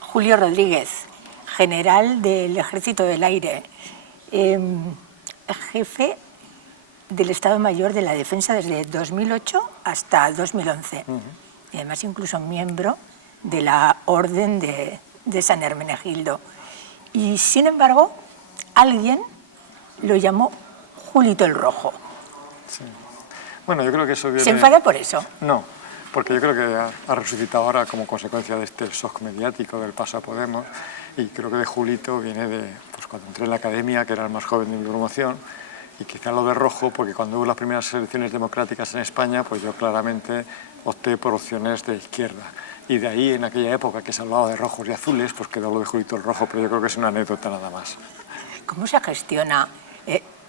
Julio Rodríguez, general del Ejército del Aire, jefe del Estado Mayor de la Defensa desde 2008 hasta 2011. Y además incluso miembro de la Orden de San Hermenegildo. Y sin embargo, alguien lo llamó Julito el Rojo. Sí. Bueno, yo creo que eso viene... ¿Se enfada por eso? No, porque yo creo que ha resucitado ahora como consecuencia de este shock mediático del paso a Podemos, y creo que de Julito viene de pues, cuando entré en la academia, que era el más joven de mi promoción, y quizá lo de rojo, porque cuando hubo las primeras elecciones democráticas en España, pues yo claramente opté por opciones de izquierda. Y de ahí, en aquella época que se hablaba de rojos y azules, pues quedó lo de Julito el Rojo, pero yo creo que es una anécdota nada más. ¿Cómo se gestiona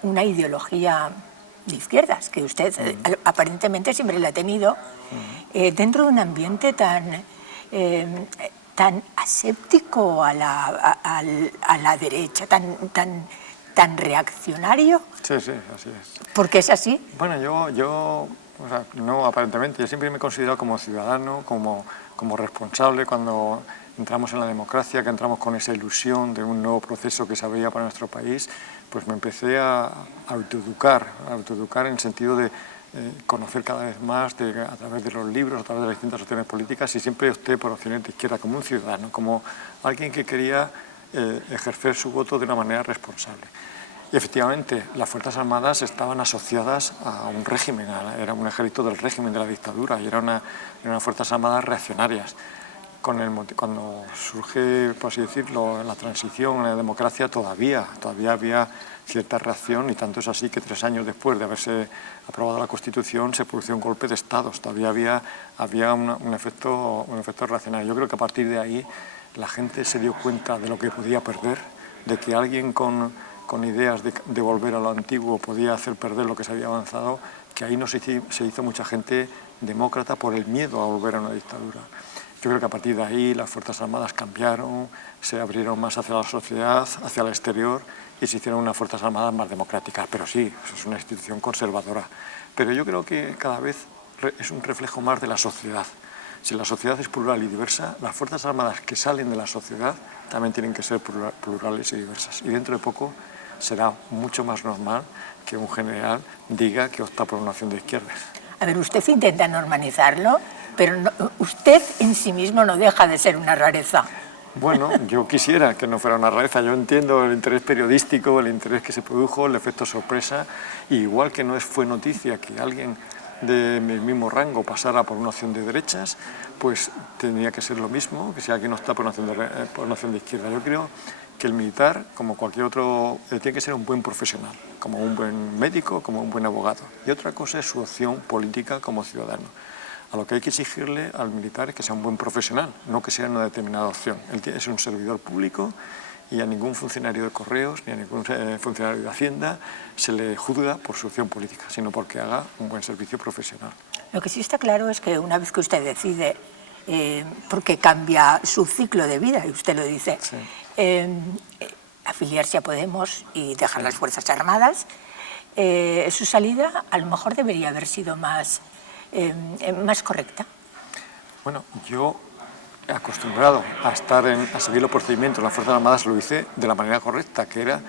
una ideología de izquierdas, que usted aparentemente siempre la ha tenido, dentro de un ambiente tan aséptico a la derecha, tan reaccionario? Sí, sí, así es. ¿Por qué es así? Bueno, yo o sea, no aparentemente, yo siempre me he considerado como ciudadano, como responsable cuando entramos en la democracia, que entramos con esa ilusión de un nuevo proceso que se abría para nuestro país, pues me empecé a autoeducar en el sentido de conocer cada vez más a través de los libros, a través de las distintas opciones políticas, y siempre opté por opciones de izquierda como un ciudadano, como alguien que quería ejercer su voto de una manera responsable. Y efectivamente, las Fuerzas Armadas estaban asociadas a un régimen, era un ejército del régimen de la dictadura, y eran unas Fuerzas Armadas reaccionarias. Cuando surge, por así decirlo, la transición en la democracia, todavía había cierta reacción, y tanto es así que 3 años después de haberse aprobado la Constitución se produjo un golpe de Estado. Todavía había un efecto reaccionario. Yo creo que a partir de ahí la gente se dio cuenta de lo que podía perder, de que alguien con ideas de volver a lo antiguo podía hacer perder lo que se había avanzado, que ahí no se hizo mucha gente demócrata por el miedo a volver a una dictadura. Yo creo que a partir de ahí las Fuerzas Armadas cambiaron, se abrieron más hacia la sociedad, hacia el exterior, y se hicieron unas Fuerzas Armadas más democráticas. Pero sí, eso es una institución conservadora. Pero yo creo que cada vez es un reflejo más de la sociedad. Si la sociedad es plural y diversa, las Fuerzas Armadas que salen de la sociedad también tienen que ser plurales y diversas. Y dentro de poco será mucho más normal que un general diga que opta por una opción de izquierdas. A ver, usted intenta normalizarlo, pero usted en sí mismo no deja de ser una rareza. Bueno, yo quisiera que no fuera una rareza. Yo entiendo el interés periodístico, el interés que se produjo, el efecto sorpresa, y igual que no fue noticia que alguien de mi mismo rango pasara por una opción de derechas, pues tendría que ser lo mismo que si alguien opta por una opción de izquierda. Yo creo que el militar, como cualquier otro, tiene que ser un buen profesional, como un buen médico, como un buen abogado. Y otra cosa es su opción política como ciudadano. A lo que hay que exigirle al militar es que sea un buen profesional, no que sea una determinada opción. Él es un servidor público, y a ningún funcionario de Correos ni a ningún funcionario de Hacienda se le juzga por su opción política, sino porque haga un buen servicio profesional. Lo que sí está claro es que una vez que usted decide, porque cambia su ciclo de vida, y usted lo dice, Sí. Afiliarse a Podemos y dejar las Fuerzas Armadas, su salida a lo mejor debería haber sido más correcta. Bueno, yo acostumbrado a seguir los procedimientos de las Fuerzas Armadas, lo hice de la manera correcta, que era,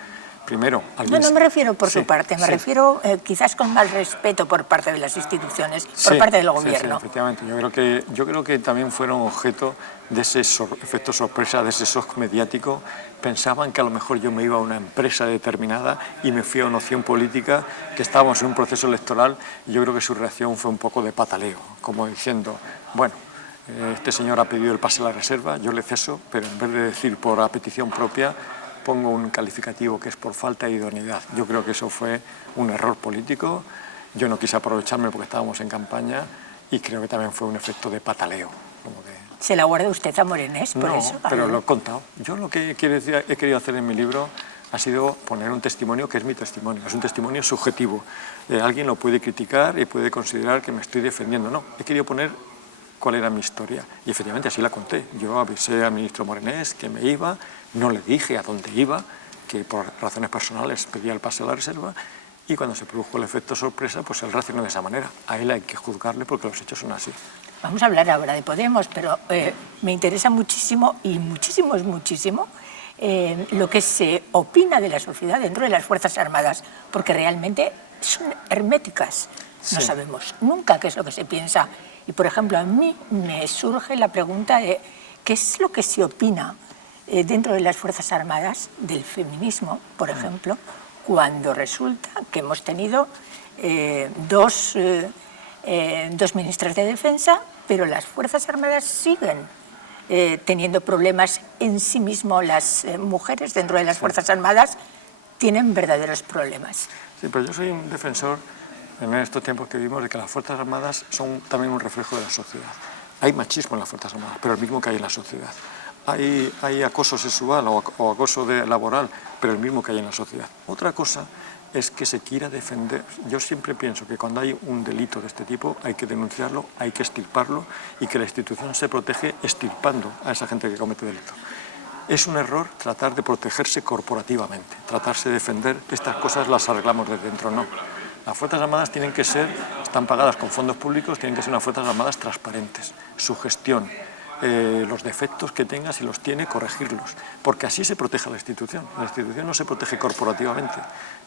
primero... No me refiero por su parte, me refiero quizás con más respeto por parte de las instituciones, por parte del gobierno. Sí, efectivamente. Yo creo que también fueron objeto de ese efecto sorpresa, de ese shock mediático. Pensaban que a lo mejor yo me iba a una empresa determinada y me fui a una opción política, que estábamos en un proceso electoral, y yo creo que su reacción fue un poco de pataleo, como diciendo, bueno, este señor ha pedido el pase a la reserva, yo le ceso, pero en vez de decir por a petición propia, pongo un calificativo que es por falta de idoneidad. Yo creo que eso fue un error político. Yo no quise aprovecharme porque estábamos en campaña, y creo que también fue un efecto de pataleo. ¿Se la guarda usted a Morenés por eso? No, pero lo he contado. Yo lo que he querido hacer en mi libro ha sido poner un testimonio que es mi testimonio. Es un testimonio subjetivo. Alguien lo puede criticar y puede considerar que me estoy defendiendo. No, he querido poner cuál era mi historia, y efectivamente así la conté. Yo avisé al ministro Morenés que me iba, no le dije a dónde iba, que por razones personales pedía el pase a la reserva, y cuando se produjo el efecto sorpresa, pues él reaccionó de esa manera. A él hay que juzgarle porque los hechos son así. vamos a hablar ahora de Podemos, pero me interesa muchísimo, y muchísimo es muchísimo, lo que se opina de la sociedad dentro de las Fuerzas Armadas, porque realmente son herméticas. No sabemos nunca qué es lo que se piensa. Y, por ejemplo, a mí me surge la pregunta de qué es lo que se opina dentro de las Fuerzas Armadas del feminismo, por ejemplo, cuando resulta que hemos tenido dos ministras de Defensa, pero las Fuerzas Armadas siguen teniendo problemas en sí mismo. Las mujeres dentro de las Fuerzas Armadas tienen verdaderos problemas. Sí, pero yo soy un defensor, en estos tiempos que vivimos, de que las Fuerzas Armadas son también un reflejo de la sociedad. Hay machismo en las Fuerzas Armadas, pero el mismo que hay en la sociedad. Hay acoso sexual o acoso laboral, pero el mismo que hay en la sociedad. Otra cosa es que se quiera defender. Yo siempre pienso que cuando hay un delito de este tipo hay que denunciarlo, hay que extirparlo, y que la institución se protege extirpando a esa gente que comete delito. Es un error tratar de protegerse corporativamente, tratarse de defender. Estas cosas las arreglamos desde dentro, no. Las Fuerzas Armadas tienen que ser, están pagadas con fondos públicos, tienen que ser unas Fuerzas Armadas transparentes. Su gestión, los defectos que tenga, si los tiene, corregirlos, porque así se protege la institución. La institución no se protege corporativamente.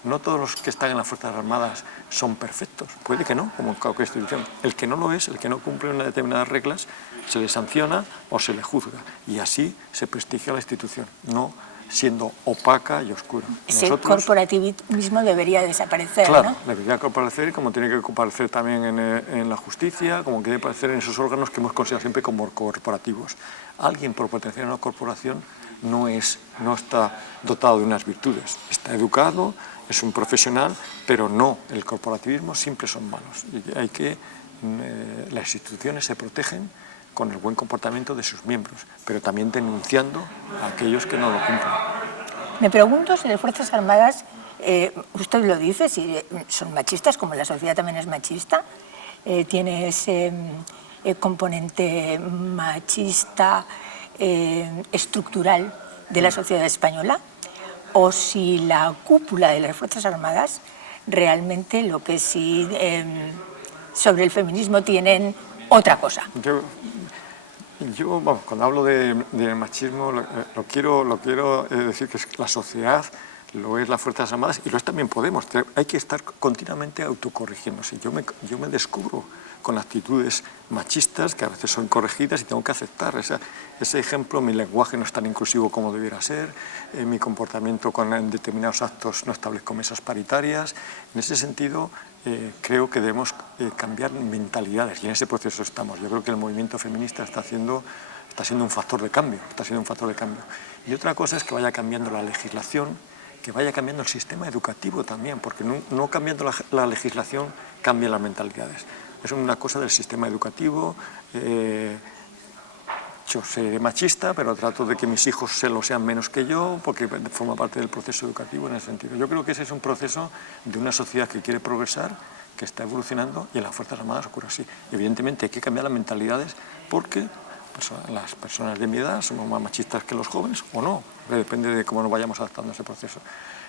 No todos los que están en las Fuerzas Armadas son perfectos, puede que no, como en cualquier institución. El que no lo es, el que no cumple unas determinadas reglas, se le sanciona o se le juzga, y así se prestigia la institución, no siendo opaca y oscura. Ese corporativismo debería desaparecer, claro, ¿no? Debería desaparecer, como tiene que desaparecer también en la justicia, como que debe aparecer en esos órganos que hemos considerado siempre como corporativos. Alguien, por pertenecer a una corporación, no está dotado de unas virtudes. Está educado, es un profesional, pero no, el corporativismo siempre son malos. Y las instituciones se protegen con el buen comportamiento de sus miembros, pero también denunciando a aquellos que no lo cumplen. Me pregunto si las Fuerzas Armadas, usted lo dice, si son machistas, como la sociedad también es machista, tiene ese componente machista estructural de la sociedad española, o si la cúpula de las Fuerzas Armadas realmente lo que sí sobre el feminismo tienen otra cosa. Yo cuando hablo de machismo, lo quiero decir que la sociedad lo es las Fuerzas Armadas y lo es también Podemos. Hay que estar continuamente autocorrigiéndose. Yo me descubro con actitudes machistas que a veces son corregidas y tengo que aceptar ese ejemplo. Mi lenguaje no es tan inclusivo como debiera ser, mi comportamiento en determinados actos no establezco mesas paritarias. En ese sentido, creo que debemos cambiar mentalidades, y en ese proceso estamos. Yo creo que el movimiento feminista está siendo un factor de cambio, Y otra cosa es que vaya cambiando la legislación, que vaya cambiando el sistema educativo también, porque no cambiando la legislación cambian las mentalidades. Es una cosa del sistema educativo. Yo soy machista, pero trato de que mis hijos sean menos que yo, porque forma parte del proceso educativo en ese sentido. Yo creo que ese es un proceso de una sociedad que quiere progresar, que está evolucionando, y en las Fuerzas Armadas ocurre así. Evidentemente hay que cambiar las mentalidades, porque las personas de mi edad somos más machistas que los jóvenes, o no, depende de cómo nos vayamos adaptando a ese proceso.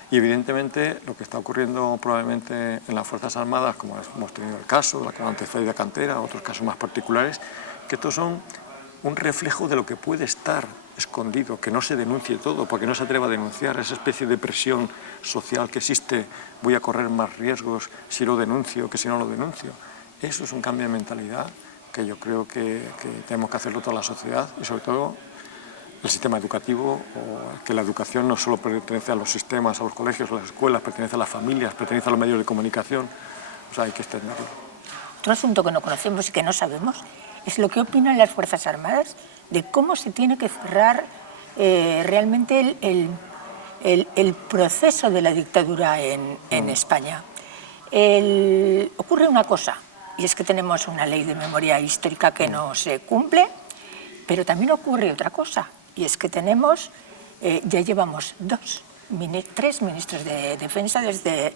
Y evidentemente lo que está ocurriendo probablemente en las Fuerzas Armadas, como hemos tenido el caso, la Comandante Cantera, otros casos más particulares, que estos son un reflejo de lo que puede estar escondido, que no se denuncie todo, porque no se atreva a denunciar esa especie de presión social que existe. Voy a correr más riesgos si lo denuncio que si no lo denuncio. Eso es un cambio de mentalidad que yo creo que tenemos que hacerlo toda la sociedad, y sobre todo el sistema educativo, que la educación no solo pertenece a los sistemas, a los colegios, a las escuelas, pertenece a las familias, pertenece a los medios de comunicación. O sea, hay que extenderlo. Otro asunto que no conocemos y que no sabemos es lo que opinan las Fuerzas Armadas de cómo se tiene que cerrar realmente el proceso de la dictadura en España. Ocurre una cosa, y es que tenemos una ley de memoria histórica que no se cumple, pero también ocurre otra cosa, y es que tenemos, ya llevamos tres ministros de Defensa desde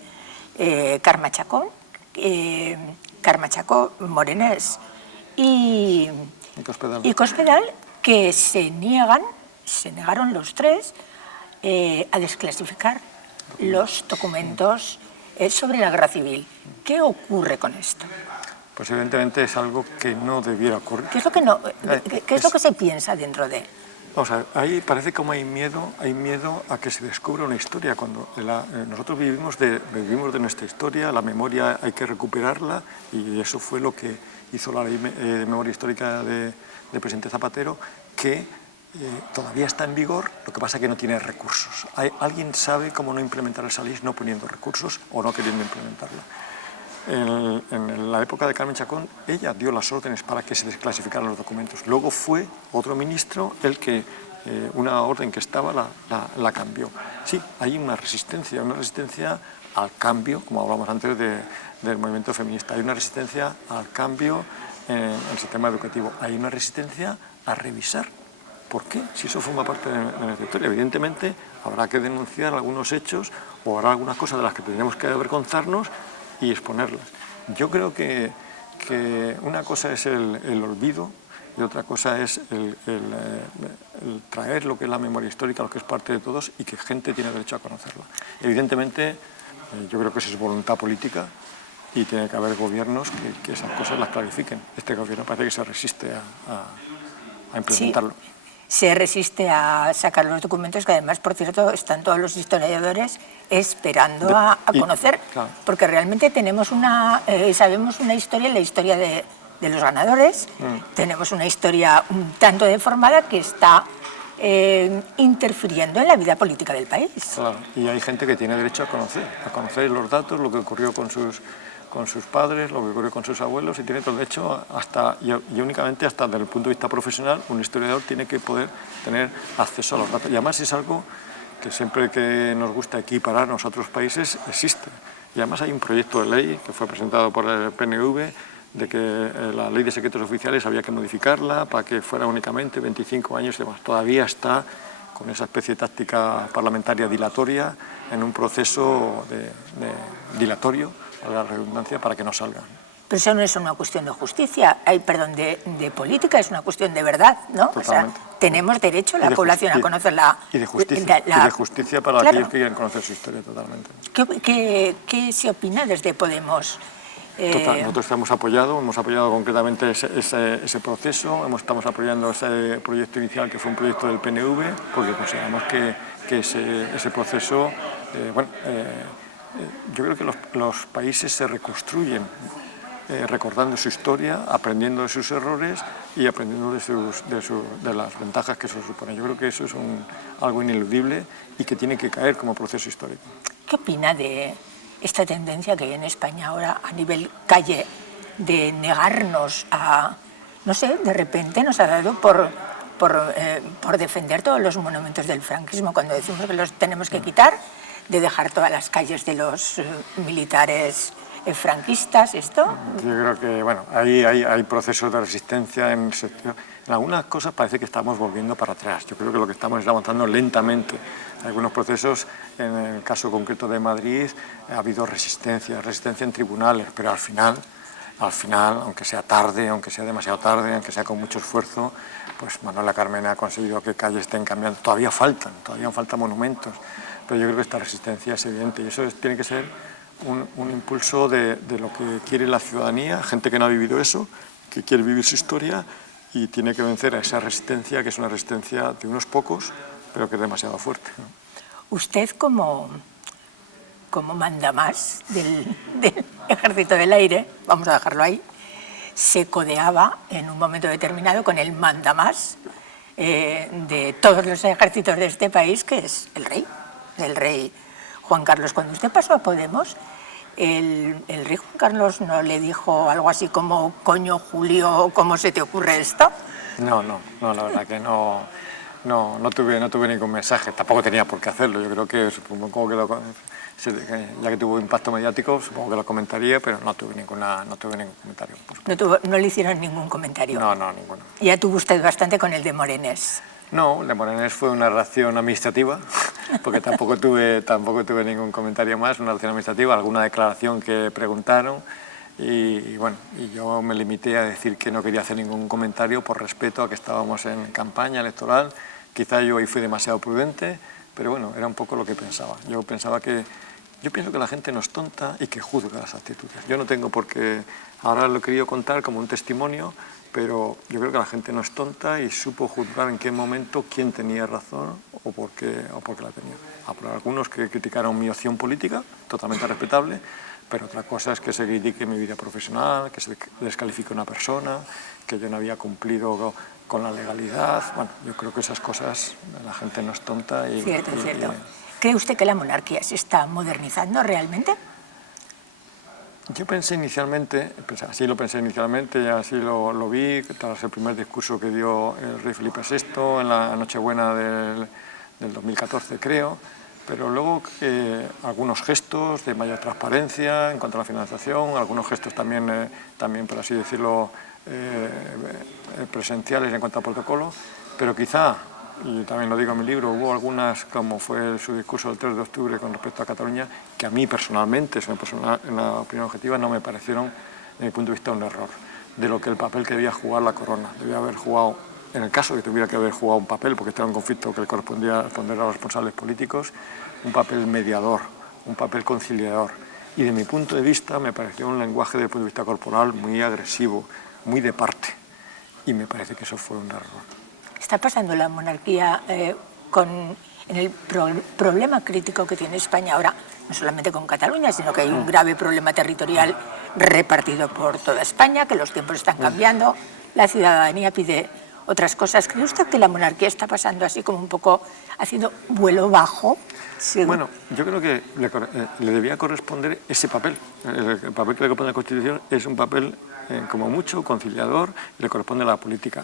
Carme Chacón, Morenés y Cospedal, que se negaron los tres a desclasificar los documentos sobre la guerra civil. ¿Qué ocurre con esto? pues evidentemente es algo que no debiera ocurrir. ¿Qué es lo que, qué es lo que se piensa dentro de...? Vamos a ver, ahí parece como hay miedo a que se descubra una historia. Cuando nosotros vivimos de nuestra historia, la memoria hay que recuperarla, y eso fue lo que hizo la Ley de Memoria Histórica del presidente Zapatero, que todavía está en vigor, lo que pasa es que no tiene recursos. ¿Alguien sabe cómo no implementar esa ley no poniendo recursos o no queriendo implementarla? En la época de Carmen Chacón, ella dio las órdenes para que se desclasificaran los documentos. Luego fue otro ministro el que una orden que estaba la cambió. Sí, hay una resistencia al cambio, como hablamos antes del movimiento feminista. Hay una resistencia al cambio en el sistema educativo. Hay una resistencia a revisar. ¿Por qué? Si eso forma parte de nuestra historia. Evidentemente habrá que denunciar algunos hechos o habrá algunas cosas de las que tendremos que avergonzarnos y exponerlas. Yo creo que una cosa es el olvido y otra cosa es el traer lo que es la memoria histórica, lo que es parte de todos, y que gente tiene derecho a conocerla. Evidentemente, yo creo que eso es voluntad política y tiene que haber gobiernos que esas cosas las clarifiquen. Este gobierno parece que se resiste a implementarlo. Sí. Se resiste a sacar los documentos, que además, por cierto, están todos los historiadores esperando a conocer, claro, porque realmente tenemos sabemos una historia, la historia de los ganadores, tenemos una historia un tanto deformada que está interfiriendo en la vida política del país. Claro, y hay gente que tiene derecho a conocer los datos, lo que ocurrió con sus padres, lo que ocurrió con sus abuelos, y tiene todo el derecho y únicamente hasta desde el punto de vista profesional, un historiador tiene que poder tener acceso a los datos. Y además es algo que siempre que nos gusta equipararnos a otros países existe. Y además hay un proyecto de ley que fue presentado por el PNV de que la ley de secretos oficiales había que modificarla para que fuera únicamente 25 años y demás. Todavía está con esa especie de táctica parlamentaria dilatoria en un proceso dilatorio, a la redundancia, para que no salgan. Pero eso no es una cuestión de justicia, de política, es una cuestión de verdad, ¿no? Totalmente. O sea, tenemos derecho, la población, a conocer la... Y de justicia, y de justicia para claro, aquellos que quieren conocer su historia, totalmente. ¿Qué se opina desde Podemos? Nosotros hemos apoyado concretamente ese proceso, estamos apoyando ese proyecto inicial que fue un proyecto del PNV, porque consideramos que ese proceso, yo creo que los países se reconstruyen recordando su historia, aprendiendo de sus errores y aprendiendo de las ventajas que eso supone. Yo creo que eso es algo ineludible y que tiene que caer como proceso histórico. ¿Qué opina de esta tendencia que hay en España ahora a nivel calle de negarnos a, no sé, de repente nos ha dado por defender todos los monumentos del franquismo, cuando decimos que los tenemos que quitar, de dejar todas las calles de los militares franquistas, esto? Yo creo que, bueno, hay procesos de resistencia en algunas cosas parece que estamos volviendo para atrás. Yo creo que lo que estamos es avanzando lentamente. Algunos procesos, en el caso concreto de Madrid, ha habido resistencia en tribunales, pero al final, aunque sea tarde, aunque sea demasiado tarde, aunque sea con mucho esfuerzo, pues Manuela Carmena ha conseguido que calles estén cambiando. Todavía faltan monumentos, pero yo creo que esta resistencia es evidente y eso tiene que ser un impulso de lo que quiere la ciudadanía, gente que no ha vivido eso, que quiere vivir su historia y tiene que vencer a esa resistencia, que es una resistencia de unos pocos, pero que es demasiado fuerte, ¿no? Usted como mandamás del Ejército del Aire, vamos a dejarlo ahí, se codeaba en un momento determinado con el mandamás de todos los ejércitos de este país, que es el rey Juan Carlos. Cuando usted pasó a Podemos, el rey Juan Carlos no le dijo algo así como, coño Julio, ¿cómo se te ocurre esto? No, la verdad que no tuve ningún mensaje, tampoco tenía por qué hacerlo. Yo creo que supongo que ya que tuvo impacto mediático, supongo que lo comentaría, pero no tuve ningún comentario. No le hicieron ningún comentario. No, ninguno. Ya tuvo usted bastante con el de Morenés. No, el de Morenés fue una reacción administrativa, porque tampoco tuve ningún comentario más, una reacción administrativa, alguna declaración que preguntaron, y bueno, yo me limité a decir que no quería hacer ningún comentario por respeto a que estábamos en campaña electoral. Quizá yo ahí fui demasiado prudente, pero bueno, era un poco lo que pensaba. Yo pensaba que Yo pienso que la gente no es tonta y que juzga las actitudes. Yo no tengo por qué, ahora lo he querido contar como un testimonio, pero yo creo que la gente no es tonta y supo juzgar en qué momento quién tenía razón o por qué la tenía. Habrá algunos que criticaron mi opción política, totalmente respetable, pero otra cosa es que se critique mi vida profesional, que se descalifique una persona, que yo no había cumplido con la legalidad. Bueno, yo creo que esas cosas la gente no es tonta y... Cierto, cierto. ¿Cree usted que la monarquía se está modernizando realmente? Yo pensé inicialmente, así lo pensé inicialmente, y así lo vi tras el primer discurso que dio el rey Felipe VI en la Nochebuena del 2014, creo, pero luego algunos gestos de mayor transparencia en cuanto a la financiación, algunos gestos también por así decirlo, presenciales en cuanto al protocolo, pero quizá, y también lo digo en mi libro, hubo algunas, como fue su discurso del 3 de octubre con respecto a Cataluña, que a mí personalmente, en la opinión objetiva, no me parecieron, desde mi punto de vista, un error, de lo que el papel que debía jugar la corona. Debía haber jugado, en el caso de que tuviera que haber jugado un papel, porque este era un conflicto que le correspondía responder a los responsables políticos, un papel mediador, un papel conciliador. Y de mi punto de vista me pareció un lenguaje desde el punto de vista corporal muy agresivo, muy de parte, y me parece que eso fue un error. ¿Está pasando la monarquía en el problema crítico que tiene España ahora, no solamente con Cataluña, sino que hay un grave problema territorial repartido por toda España, que los tiempos están cambiando, la ciudadanía pide otras cosas? ¿Cree usted que la monarquía está pasando así como un poco haciendo vuelo bajo? Sí. Bueno, yo creo que le debía corresponder ese papel. El papel que le corresponde a la Constitución es un papel, como mucho, conciliador, y le corresponde a la política.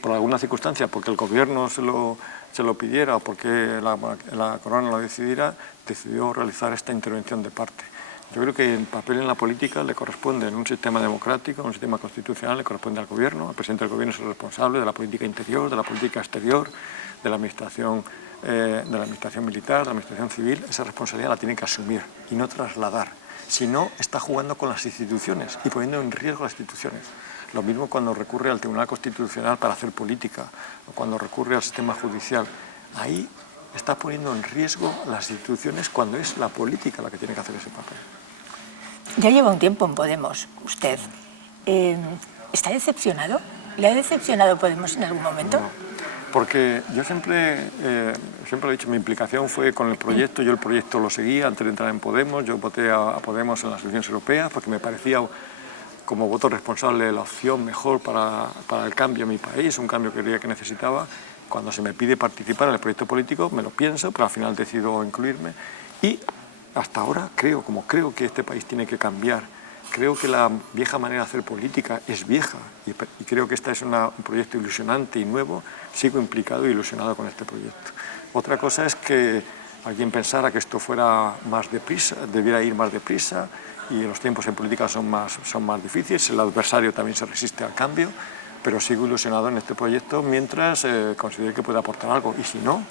Por alguna circunstancia, porque el gobierno se lo pidiera o porque la corona lo decidiera, decidió realizar esta intervención de parte. Yo creo que el papel en la política le corresponde en un sistema democrático, en un sistema constitucional, le corresponde al gobierno. El presidente del gobierno es el responsable de la política interior, de la política exterior, de la administración militar, de la administración civil. Esa responsabilidad la tiene que asumir y no trasladar. Si no, está jugando con las instituciones y poniendo en riesgo las instituciones. Lo mismo cuando recurre al Tribunal Constitucional para hacer política, o cuando recurre al sistema judicial. Ahí está poniendo en riesgo las instituciones cuando es la política la que tiene que hacer ese papel. Ya lleva un tiempo en Podemos, usted. ¿Está decepcionado? ¿Le ha decepcionado Podemos en algún momento? No, porque yo siempre lo he dicho, mi implicación fue con el proyecto. Yo el proyecto lo seguía antes de entrar en Podemos. Yo voté a Podemos en las elecciones europeas porque me parecía, como voto responsable, la opción mejor para el cambio en mi país, un cambio que creía que necesitaba. Cuando se me pide participar en el proyecto político, me lo pienso, pero al final decido incluirme. Y hasta ahora creo que este país tiene que cambiar. Creo que la vieja manera de hacer política es vieja y creo que este es un proyecto ilusionante y nuevo. Sigo implicado e ilusionado con este proyecto. Otra cosa es que alguien pensara que esto fuera más deprisa, debiera ir más deprisa, y los tiempos en política son más difíciles, el adversario también se resiste al cambio, pero sigo ilusionado en este proyecto mientras considere que puede aportar algo, y si no,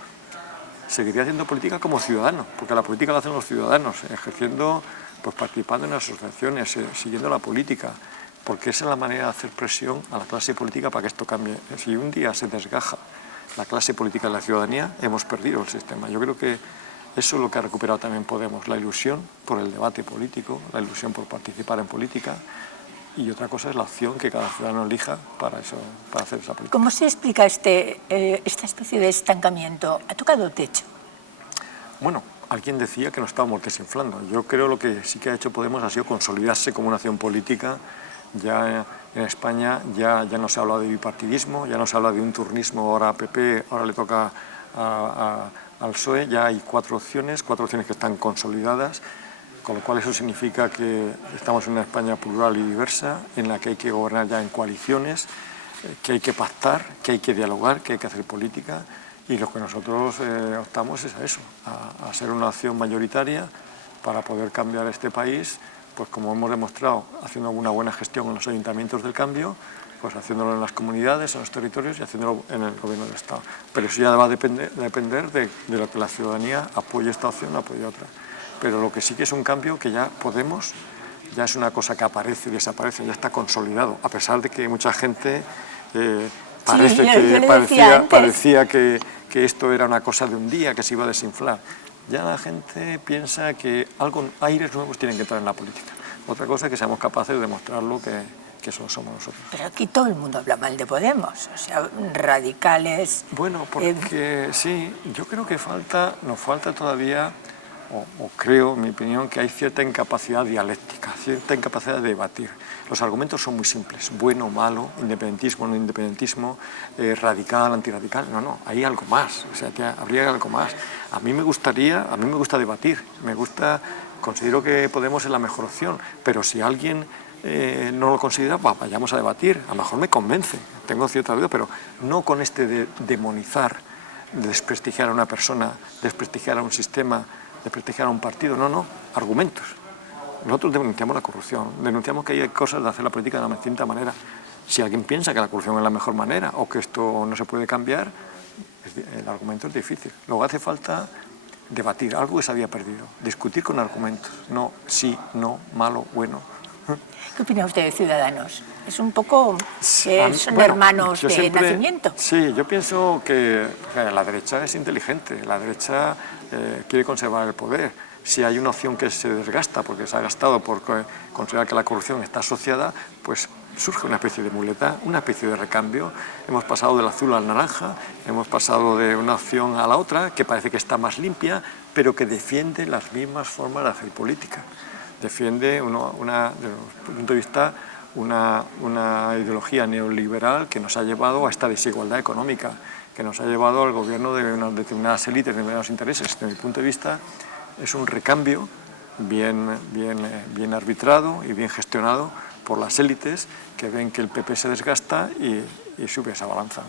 seguiré haciendo política como ciudadano, porque la política la hacen los ciudadanos, ejerciendo, pues participando en asociaciones, siguiendo la política, porque esa es la manera de hacer presión a la clase política para que esto cambie. Si un día se desgaja la clase política de la ciudadanía, hemos perdido el sistema. Yo creo que eso es lo que ha recuperado también Podemos, la ilusión por el debate político, la ilusión por participar en política, y otra cosa es la opción que cada ciudadano elija para hacer esa política. ¿Cómo se explica esta especie de estancamiento? ¿Ha tocado techo? Bueno, alguien decía que nos estábamos desinflando. Yo creo lo que sí que ha hecho Podemos ha sido consolidarse como una acción política. Ya en España ya no se habla de bipartidismo, ya no se habla de un turnismo, ahora a PP, ahora le toca al PSOE. Ya hay cuatro opciones que están consolidadas, con lo cual eso significa que estamos en una España plural y diversa, en la que hay que gobernar ya en coaliciones, que hay que pactar, que hay que dialogar, que hay que hacer política, y lo que nosotros optamos es a eso, a ser una acción mayoritaria para poder cambiar este país, pues como hemos demostrado, haciendo una buena gestión en los ayuntamientos del cambio, pues haciéndolo en las comunidades, en los territorios y haciéndolo en el gobierno del Estado. Pero eso ya va a depender de lo que la ciudadanía apoye esta opción o apoye otra. Pero lo que sí que es un cambio que ya Podemos, ya es una cosa que aparece y desaparece, ya está consolidado, a pesar de que mucha gente parecía que esto era una cosa de un día, que se iba a desinflar. Ya la gente piensa que aires nuevos tienen que entrar en la política. Otra cosa es que seamos capaces de demostrarlo que eso somos nosotros. Pero aquí todo el mundo habla mal de Podemos, o sea, radicales. Bueno, porque sí, yo creo que nos falta todavía, o creo, en mi opinión, que hay cierta incapacidad dialéctica, cierta incapacidad de debatir. Los argumentos son muy simples, bueno, malo, independentismo, no independentismo, radical, antirradical, no, hay algo más, o sea, habría algo más. A mí me gusta debatir, considero que Podemos es la mejor opción, pero si alguien no lo considera, pues vayamos a debatir, a lo mejor me convence, tengo cierta duda, pero no con este de demonizar, de desprestigiar a una persona, desprestigiar a un sistema, desprestigiar a un partido, no, argumentos. Nosotros denunciamos la corrupción, denunciamos que hay cosas de hacer la política de una distinta manera. Si alguien piensa que la corrupción es la mejor manera o que esto no se puede cambiar, el argumento es difícil. Luego hace falta debatir, algo que se había perdido, discutir con argumentos, no sí, no, malo, bueno. ¿Qué opina usted de Ciudadanos? Es un poco, son hermanos de nacimiento. Sí, yo pienso que la derecha es inteligente, la derecha quiere conservar el poder. Si hay una opción que se desgasta porque se ha gastado por considerar que la corrupción está asociada, pues surge una especie de muleta, una especie de recambio. Hemos pasado del azul al naranja, hemos pasado de una opción a la otra, que parece que está más limpia, pero que defiende las mismas formas de hacer política. Defiende, desde mi punto de vista, una ideología neoliberal que nos ha llevado a esta desigualdad económica, que nos ha llevado al gobierno de unas determinadas élites, de determinados intereses. Desde mi punto de vista, es un recambio bien arbitrado y bien gestionado por las élites que ven que el PP se desgasta y sube esa balanza.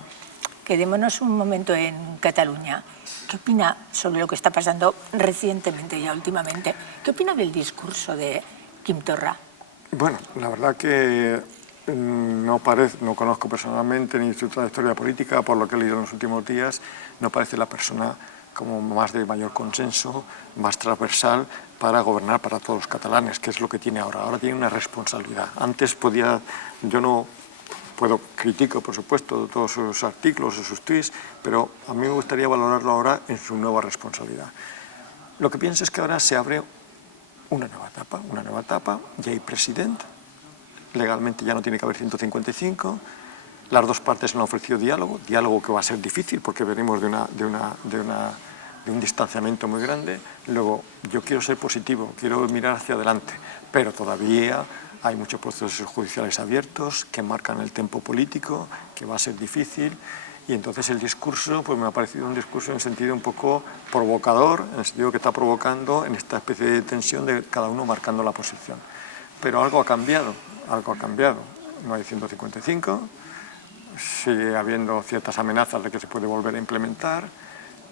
Quedémonos un momento en Cataluña. ¿Qué opina sobre lo que está pasando recientemente, ya últimamente? ¿Qué opina del discurso de Quim Torra? Bueno, la verdad que no conozco personalmente ni su trayectoria política, por lo que he leído en los últimos días, no parece la persona como más de mayor consenso, más transversal para gobernar para todos los catalanes, que es lo que tiene ahora. Ahora tiene una responsabilidad. Antes critico, por supuesto, todos sus artículos, sus tweets, pero a mí me gustaría valorarlo ahora en su nueva responsabilidad. Lo que pienso es que ahora se abre una nueva etapa, ya hay presidente, legalmente ya no tiene que haber 155, las dos partes han ofrecido diálogo que va a ser difícil porque venimos de un distanciamiento muy grande. Luego, yo quiero ser positivo, quiero mirar hacia adelante, pero todavía hay muchos procesos judiciales abiertos que marcan el tempo político, que va a ser difícil, y entonces el discurso pues me ha parecido un discurso en sentido un poco provocador, en el sentido que está provocando en esta especie de tensión de cada uno marcando la posición. Pero algo ha cambiado, no hay 155, sigue habiendo ciertas amenazas de que se puede volver a implementar,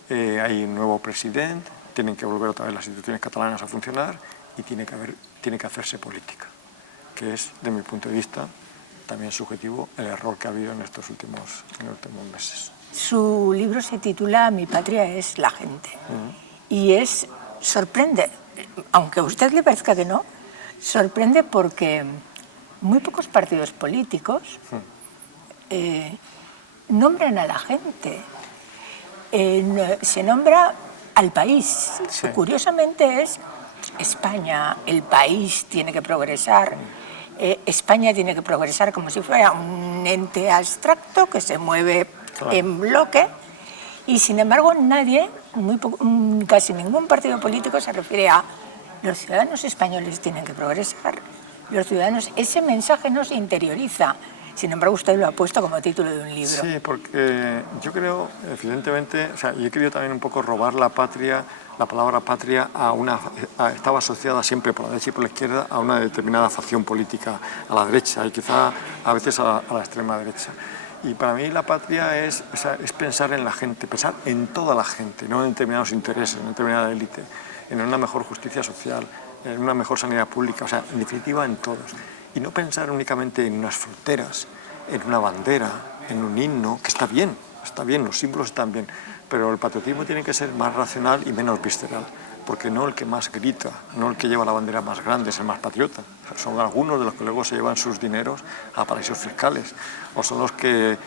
hay un nuevo presidente, tienen que volver otra vez las instituciones catalanas a funcionar y tiene que hacerse política, que es, de mi punto de vista, también subjetivo el error que ha habido en estos últimos meses. Su libro se titula Mi patria es la gente y sorprende, aunque a usted le parezca que no, sorprende porque muy pocos partidos políticos nombran a la gente. Se nombra al país. Sí. Curiosamente es España, el país tiene que progresar. España tiene que progresar como si fuera un ente abstracto que se mueve en bloque y sin embargo casi ningún partido político se refiere a los ciudadanos españoles tienen que progresar. Los ciudadanos, ese mensaje no se interioriza. Sin embargo, usted lo ha puesto como título de un libro. Sí, porque yo creo, evidentemente, yo he querido también un poco robar la palabra patria estaba asociada siempre por la derecha y por la izquierda a una determinada facción política, a la derecha y quizá a veces a la extrema derecha. Y para mí la patria es pensar en la gente, pensar en toda la gente, no en determinados intereses, en determinada élite, en una mejor justicia social, en una mejor sanidad pública, en definitiva en todos. Y no pensar únicamente en unas fronteras, en una bandera, en un himno, que está bien, los símbolos están bien, pero el patriotismo tiene que ser más racional y menos visceral, porque no el que más grita, no el que lleva la bandera más grande es el más patriota, son algunos de los que luego se llevan sus dineros a paraísos fiscales, o son los que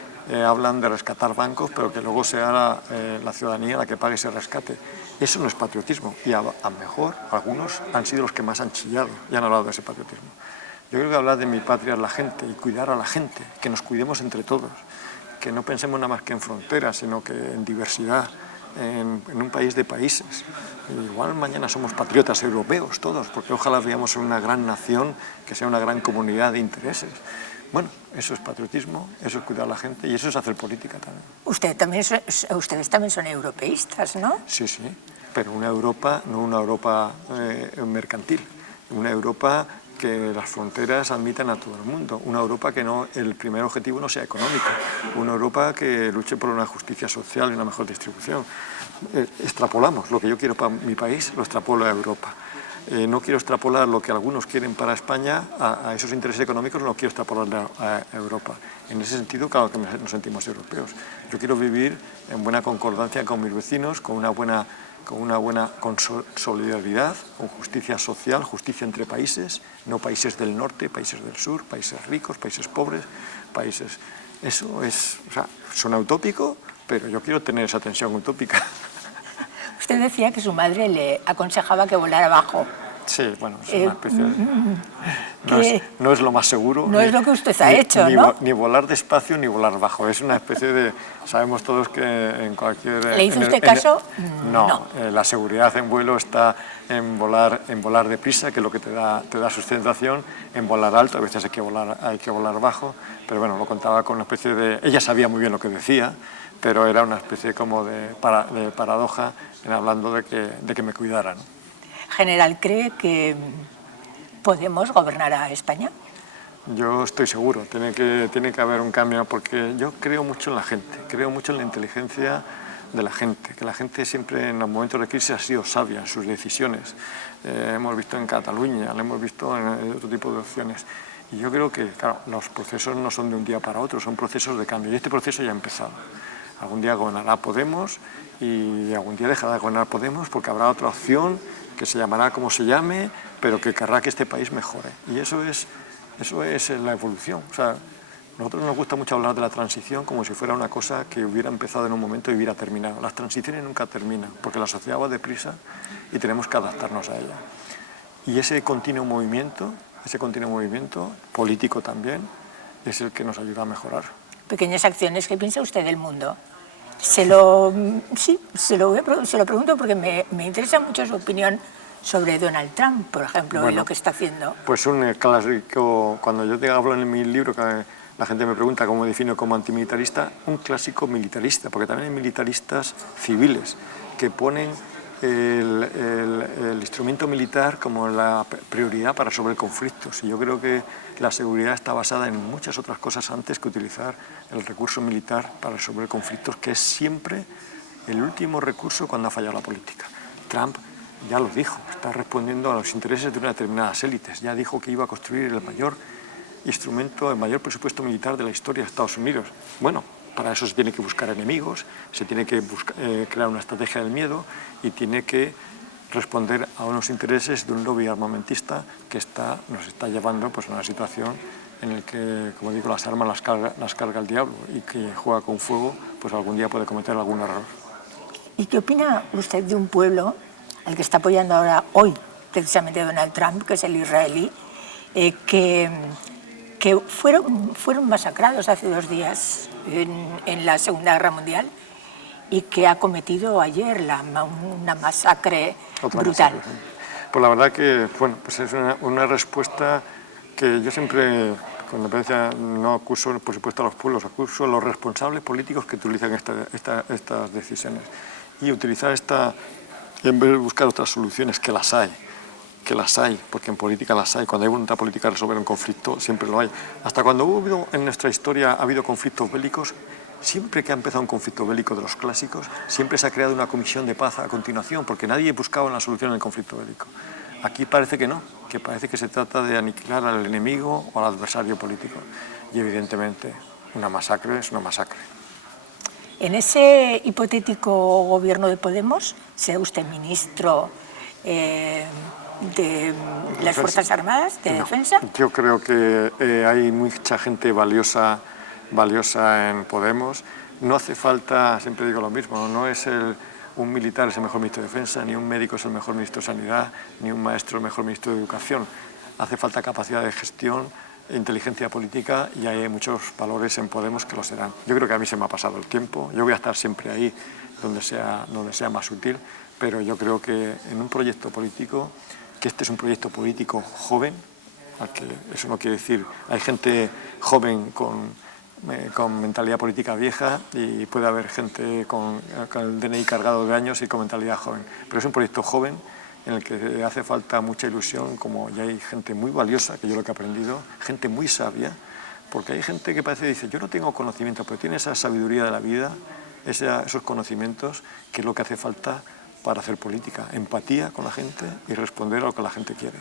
hablan de rescatar bancos, pero que luego sea la ciudadanía la que pague ese rescate. Eso no es patriotismo, y a lo mejor algunos han sido los que más han chillado y han hablado de ese patriotismo. Yo creo que hablar de mi patria es la gente y cuidar a la gente, que nos cuidemos entre todos, que no pensemos nada más que en fronteras, sino que en diversidad, en un país de países. Igual mañana somos patriotas europeos todos, porque ojalá veamos una gran nación, que sea una gran comunidad de intereses. Bueno, eso es patriotismo, eso es cuidar a la gente y eso es hacer política también. Ustedes también son europeístas, ¿no? Sí, sí, pero una Europa, no una Europa mercantil, una Europa que las fronteras admitan a todo el mundo, una Europa que no, el primer objetivo no sea económico, una Europa que luche por una justicia social y una mejor distribución. Extrapolamos lo que yo quiero para mi país, lo extrapolo a Europa. No quiero extrapolar lo que algunos quieren para España a esos intereses económicos, no quiero extrapolar a Europa. En ese sentido, claro que nos sentimos europeos. Yo quiero vivir en buena concordancia con mis vecinos, con una buena solidaridad, con justicia social, justicia entre países, no países del norte, países del sur, países ricos, países pobres, países... Eso es, o sea, suena utópico, pero yo quiero tener esa tensión utópica. Usted decía que su madre le aconsejaba que volara bajo. Sí, bueno, es una especie de... No es lo más seguro. No es lo que usted ha hecho, ¿no? Ni volar despacio ni volar bajo. Es una especie de... Sabemos todos que en cualquier... ¿Le hizo usted caso? No. La seguridad en vuelo está en volar deprisa, que es lo que te da sustentación, en volar alto, a veces hay que volar bajo, pero bueno, lo contaba con una especie de... Ella sabía muy bien lo que decía, pero era una especie como de paradoja en hablando de que me cuidaran. General, ¿cree que podemos gobernar a España? Yo estoy seguro, tiene que haber un cambio, porque yo creo mucho en la gente, creo mucho en la inteligencia de la gente, que la gente siempre en los momentos de crisis ha sido sabia en sus decisiones. Hemos visto en Cataluña, lo hemos visto en otro tipo de opciones. Y yo creo que, claro, los procesos no son de un día para otro, son procesos de cambio. Y este proceso ya ha empezado. Algún día gobernará Podemos y algún día dejará de gobernar Podemos porque habrá otra opción que se llamará como se llame, pero que querrá que este país mejore. Y eso es la evolución. O sea, a nosotros nos gusta mucho hablar de la transición como si fuera una cosa que hubiera empezado en un momento y hubiera terminado. Las transiciones nunca terminan, porque la sociedad va deprisa y tenemos que adaptarnos a ella. Y ese continuo movimiento político también, es el que nos ayuda a mejorar. Pequeñas acciones. ¿Qué piensa usted del mundo? Se lo pregunto porque me interesa mucho su opinión sobre Donald Trump, por ejemplo, y lo que está haciendo. Pues un clásico, cuando yo te hablo en mi libro, que la gente me pregunta cómo defino como antimilitarista, un clásico militarista, porque también hay militaristas civiles que ponen el instrumento militar como la prioridad para resolver conflictos. Y yo creo que la seguridad está basada en muchas otras cosas antes que utilizar el recurso militar para resolver conflictos, que es siempre el último recurso cuando ha fallado la política. Trump ya lo dijo, está respondiendo a los intereses de unas determinadas élites. Ya dijo que iba a construir el mayor instrumento, el mayor presupuesto militar de la historia de Estados Unidos. Bueno, para eso se tiene que buscar enemigos, se tiene que crear una estrategia del miedo y tiene que responder a unos intereses de un lobby armamentista que nos está llevando pues, a una situación en la que, como digo, las armas las carga el diablo y que juega con fuego, pues algún día puede cometer algún error. ¿Y qué opina usted de un pueblo al que está apoyando ahora, hoy, precisamente Donald Trump, que es el israelí, que fueron masacrados hace 2 días en la Segunda Guerra Mundial y que ha cometido ayer una masacre brutal? Masacre, sí. Pues la verdad que bueno, pues es una respuesta que yo siempre, con independencia, no acuso por supuesto a los pueblos, acuso a los responsables políticos que utilizan estas decisiones. Y utilizar en vez de buscar otras soluciones, que las hay, porque en política las hay. Cuando hay voluntad política de resolver un conflicto, siempre lo hay. Hasta cuando en nuestra historia ha habido conflictos bélicos, siempre que ha empezado un conflicto bélico de los clásicos, siempre se ha creado una comisión de paz a continuación, porque nadie buscaba una solución al conflicto bélico. Aquí parece que no, que parece que se trata de aniquilar al enemigo o al adversario político. Y evidentemente una masacre es una masacre. En ese hipotético gobierno de Podemos, ¿será usted ministro de las Fuerzas Armadas, de Defensa? Yo creo que hay mucha gente valiosa en Podemos. No hace falta, siempre digo lo mismo, no es un militar es el mejor ministro de Defensa, ni un médico es el mejor ministro de Sanidad, ni un maestro el mejor ministro de Educación. Hace falta capacidad de gestión, inteligencia política, y hay muchos valores en Podemos que lo serán. Yo creo que a mí se me ha pasado el tiempo, yo voy a estar siempre ahí donde sea más útil, pero yo creo que en un proyecto político, que este es un proyecto político joven, que eso no quiere decir, hay gente joven con mentalidad política vieja y puede haber gente con el DNI cargado de años y con mentalidad joven, pero es un proyecto joven en el que hace falta mucha ilusión, como ya hay gente muy valiosa, que yo lo que he aprendido, gente muy sabia, porque hay gente que parece que dice, yo no tengo conocimiento, pero tiene esa sabiduría de la vida, esos conocimientos, que es lo que hace falta para hacer política, empatía con la gente y responder a lo que la gente quiere.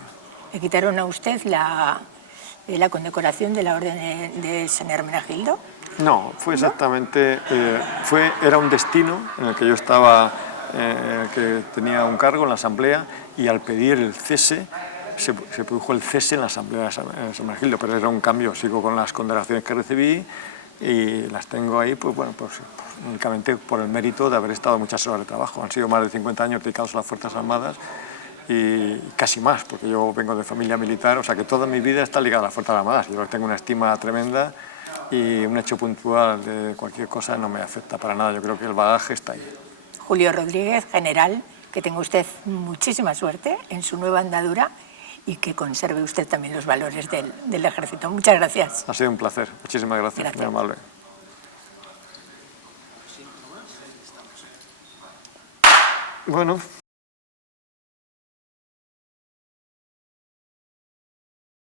¿Le quitaron a usted la condecoración de la Orden de San Hermenegildo? No, fue exactamente, era un destino en el que yo estaba, que tenía un cargo en la Asamblea, y al pedir el cese, se produjo el cese en la Asamblea de San Hermenegildo, pero era un cambio, sigo con las condecoraciones que recibí y las tengo ahí, pues bueno, pues únicamente por el mérito de haber estado muchas horas de trabajo. Han sido más de 50 años dedicados a las Fuerzas Armadas y casi más, porque yo vengo de familia militar, o sea que toda mi vida está ligada a las Fuerzas Armadas. Yo tengo una estima tremenda y un hecho puntual de cualquier cosa no me afecta para nada. Yo creo que el bagaje está ahí. Julio Rodríguez, general, que tenga usted muchísima suerte en su nueva andadura y que conserve usted también los valores del Ejército. Muchas gracias. Ha sido un placer. Muchísimas gracias. Muy amable. Bueno.